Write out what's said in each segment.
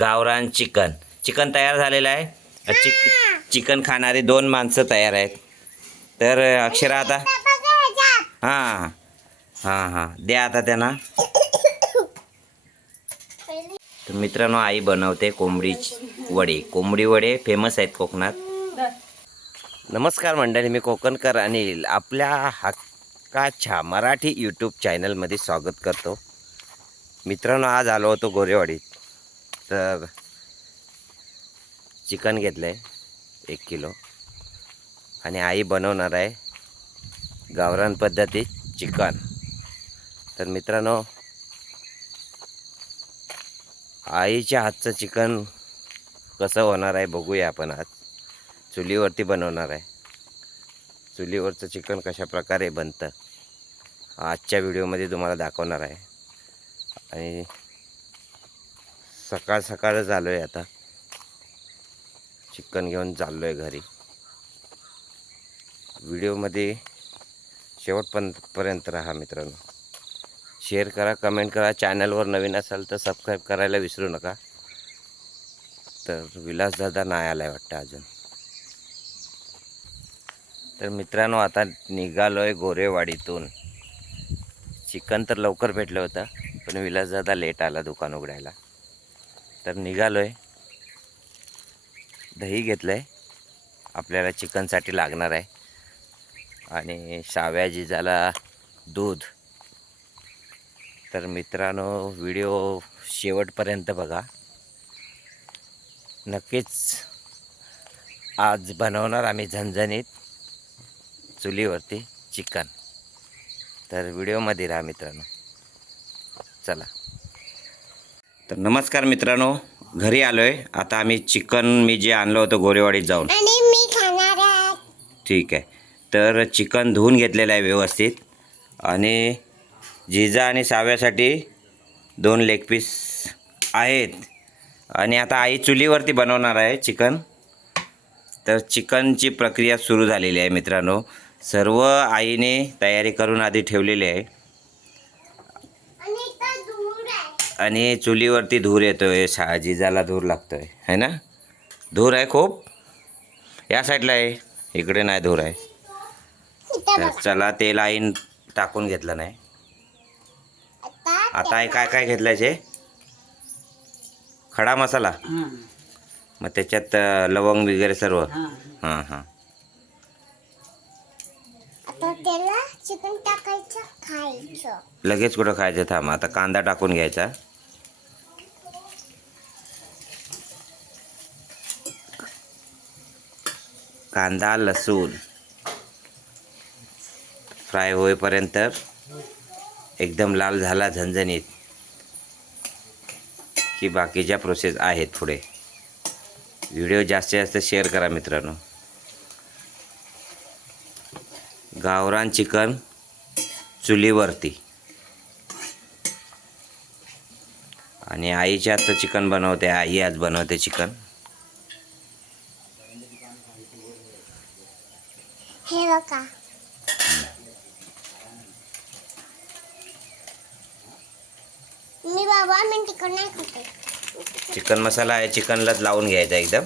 गावरान chicken. Chicken तयार झालेलं आहे. चिक चिकन खाणारी दोन माणसं तयार आहेत. तर अक्षरा आता हां हां हां. द्या आता त्यांना. तर मित्रांनो आई बनवते कोंबडी वडे. कोंबडी वडे फेमस आहेत कोकणात. नमस्कार मंडळी मी कोकणकर अनिल आपल्या हक्काच्या मराठी यूट्यूब चॅनलमध्ये स्वागत करतो. मित्रांनो आज आलो होतो गोरेवाडीत. तर चिकन घेतलं आहे एक किलो. आणि आई बनवणार आहे गावरान पद्धतीत चिकन. तर मित्रांनो आईच्या हातचं चिकन कसं होणार आहे बघूया आपण आज. चुलीवरती बनवणार आहे. चुलीवरचं चिकन कशा प्रकारे बनतं आजच्या व्हिडिओमध्ये तुम्हाला दाखवणार आहे. आणि सकाळ सकाळच आलो आहे आता. चिकन घेऊन चाललो आहे घरी. व्हिडिओमध्ये शेवटपर्यंत राहा मित्रांनो. शेअर करा कमेंट करा. चॅनलवर नवीन असाल तर सबस्क्राईब करायला विसरू नका. तर विलासदादा नाही आला आहे वाटतं अजून. तर मित्रांनो आता निघालो आहे गोरेवाडीतून. चिकन तर लवकर भेटलं होतं पण विलासदादा लेट आला दुकान उघडायला. तर निघालो आहे दही घेतलं आहे आपल्याला चिकनसाठी लागणार आहे. आणि शाव्या जिजाला दूध. तर मित्रांनो व्हिडिओ शेवटपर्यंत बघा. नक्कीच आज बनवणार आम्ही झणझणीत चुलीवरती चिकन. तर व्हिडिओमध्ये राहा मित्रांनो. चला. तर नमस्कार मित्रांनो घरी आलो आहे आता आम्ही चिकन मी जे आणलं होतं गोरेवाडीत जाऊन. ठीक आहे. तर चिकन धुवून घेतलेलं आहे व्यवस्थित. आणि जिजा आणि साव्यासाठी दोन लेग पीस आहेत. आणि आता आई चुलीवरती बनवणार आहे चिकन. तर चिकनची प्रक्रिया सुरू झालेली आहे मित्रांनो. सर्व आईने तयारी करून आधी ठेवलेली आहे आणि इथं दूर आहे आणि चुलीवरती धूर येतो आहे शा जिजाला धूर लागतो आहे है ना? धूर आहे खूप. या साईडला आहे इकडे नाही धूर आहे. तर चला तेल आईन टाकून घेतलं नाही. आता आता आई काय काय घेतलं आहे खडा मसाला. मग त्याच्यात लवंग वगैरे सर्व. हां हां. आता त्याला चिकन टाकायचं खायचं. लगेच कुठं खायचं? थांब आता कांदा टाकून घ्यायचा. कांदा लसूण. फ्राय होईपर्यंत एकदम लाल झाला झणझणीत की बाकीच्या प्रोसेस आहेत पुढे. व्हिडिओ जास्तीत जास्त शेअर करा मित्रांनो. गावरान चिकन चुलीवरती. आणि आईच्या हातचं चिकन बनवते आई आज बनवते चिकन. हे बघा. मी बाबा मी तिकड नाही खाते. चिकन मसाला आहे चिकनलाच लावून घ्यायचा एकदम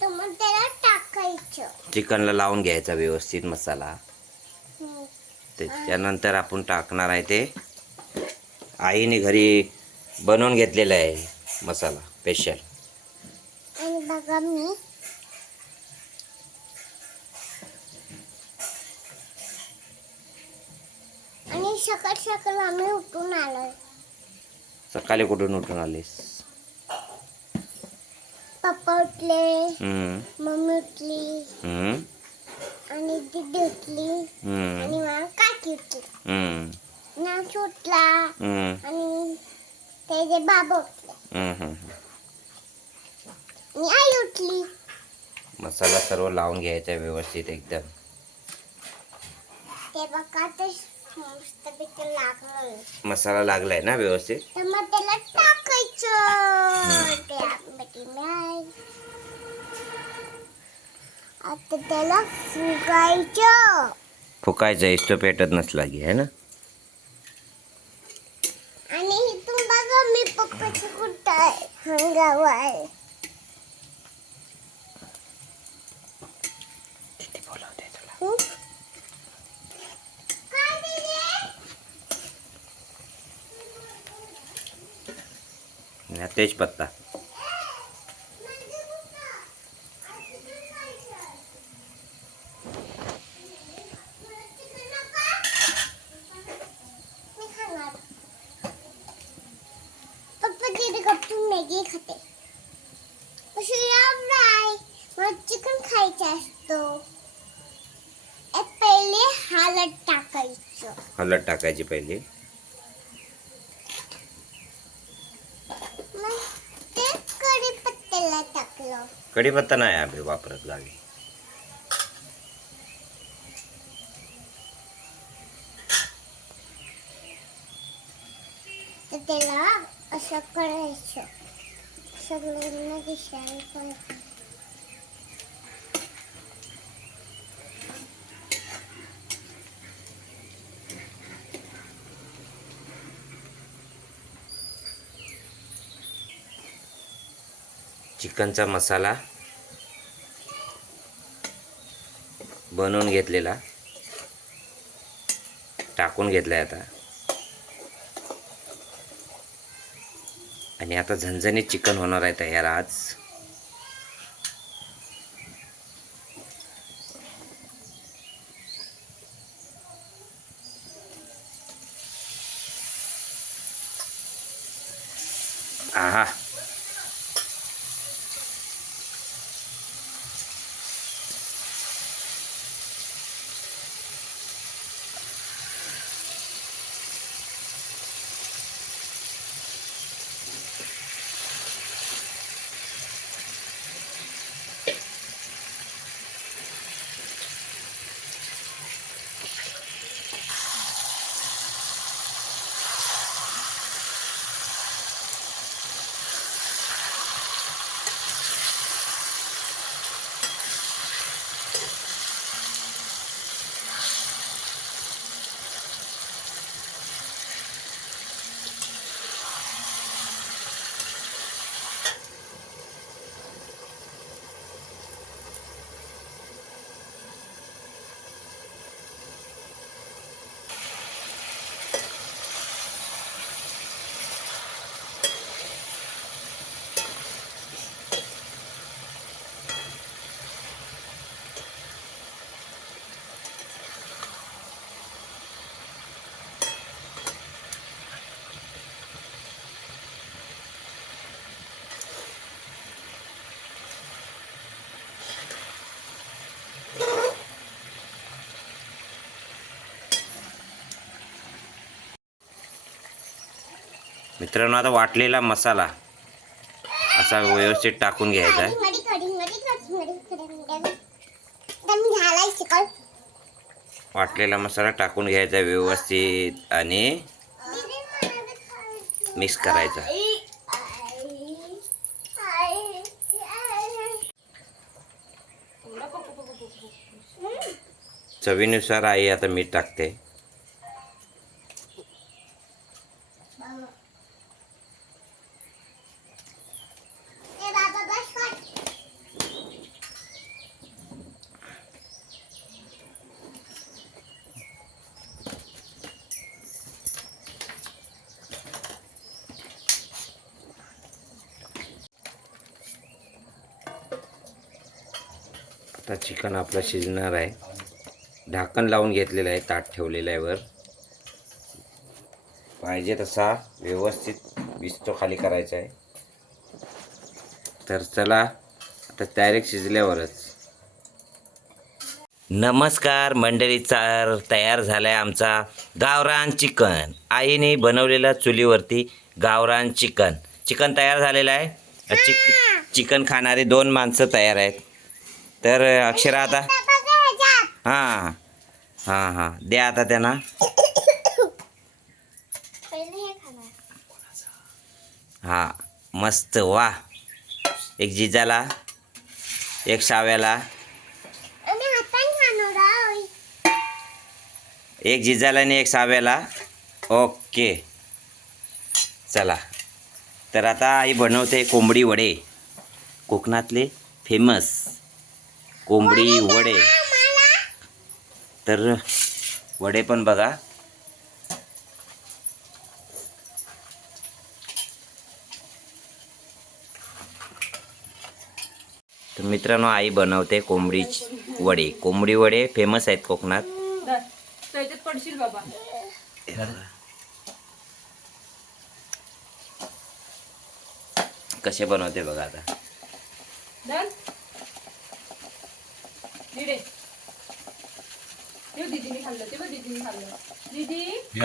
तर मग त्याला टाकायचं चिकनला लावून घ्यायचा व्यवस्थित मसाला. त्याच्यानंतर आपण टाकणार आहे ते. आईने घरी बनवून घेतलेला आहे मसाला स्पेशल आणि बघा मी. आणि सकाळ सकाळ आम्ही उठून आलोय. सकाळी कुठून उठून आलीस? पप्पा उठले हम्म, मम्मी उठली हम्म, आणि दीदी उठली हम्म, आणि मला काकी उठली. हम्म, नाच उठला हम्म, आणि त्याचे बाबा उठले. हम्म, हम्म. आणि आई उठली. मसाला सर्व लावून घ्यायचा व्यवस्थित एकदम. ते बघा ते मस्तपैकी लागलं मसाला लागलाय ना व्यवस्थित? तर मग त्याला टाकायचं आता त्याला फुकायचं इस्तो पेटत नसला की आहे ना? आणि इथून बघा मी पप्पाची कुठं आहे? आहे. हं? काय आणि तेज पत्ता मी खाणार. पप्पा तिथे गप्पू मॅगी खाते अशी नाही मला चिकन खायचं असतो ए, पहिले हालत टाकायचं हलत टाकायची पहिली मग ते कढीपत्त्याला टाकलं कढीपत्ता नाही आम्ही वापरत गावी तर त्याला असं करायचं. सगळ्यांना दिसायला चिकनचा मसाला बनवून घेतलेला. टाकून घेतलाय आता. आणि आता झणझणीत चिकन होणार आहे तयार आज. आहा. मित्रांनो आता वाटलेला मसाला असा व्यवस्थित टाकून घ्यायचा आहे. वाटलेला मसाला टाकून घ्यायचा व्यवस्थित आणि मिक्स करायचा. चवीनुसार आई आता मीठ टाकते. आता चिकन आपलं शिजणार आहे. ढाकण लावून घेतलेलं आहे ताट ठेवलेलं आहे वर. पाहिजे तसा व्यवस्थित विस्तो खाली करायचा आहे. तर चला आता डायरेक्ट शिजल्यावरच. नमस्कार मंडळीचा तयार झाला आहे आमचा गावरान चिकन. आईने बनवलेला चुलीवरती गावरान चिकन. चिकन तयार झालेलं आहे. चिक चिकन खाणारे दोन माणसं तयार आहेत. तर अक्षरा आता हां हां हां. द्या आता त्यांना. हां मस्त वा. एक जिजाला एक शाव्याला. एक जिजाला आणि एक साव्याला ओके. चला. तर आता आई बनवते कोंबडी वडे. कोकणातले फेमस कोंबडी वडे. तर वडे पण बघा. तर मित्रांनो आई बनवते कोंबडी वडे. कोंबडी वडे फेमस आहेत कोकणात. कसे बनवते बघा आता. ते दीदीने खाल्लं ते दीदीने खाल्लं. दीदी ते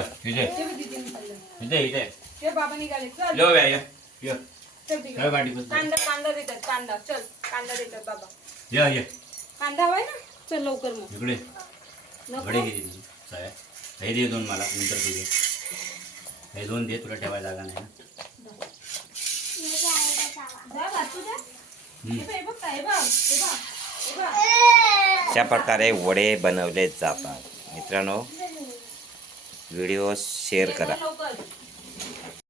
दीदीने खाल्लं. ते बाबा निघाले चल. चल तिकडे. कांदा कांदा देतात कांदा. चल कांदा देतात बाबा. या या. कांदा हवाय ना? चल लवकर मग. इकडे. नको. घडे किती तुझी साया. हे दे दोन मला नंतर तुझे. हे दोन दे तुला ठेवायला जागा नाही ना. जा वाचू द्या हम्म. हे बघ, हे बघ काय, बघ बघ. हे बघ. अशा प्रकारे वडे बनवले जातात. मित्रांनो व्हिडिओ शेअर करा.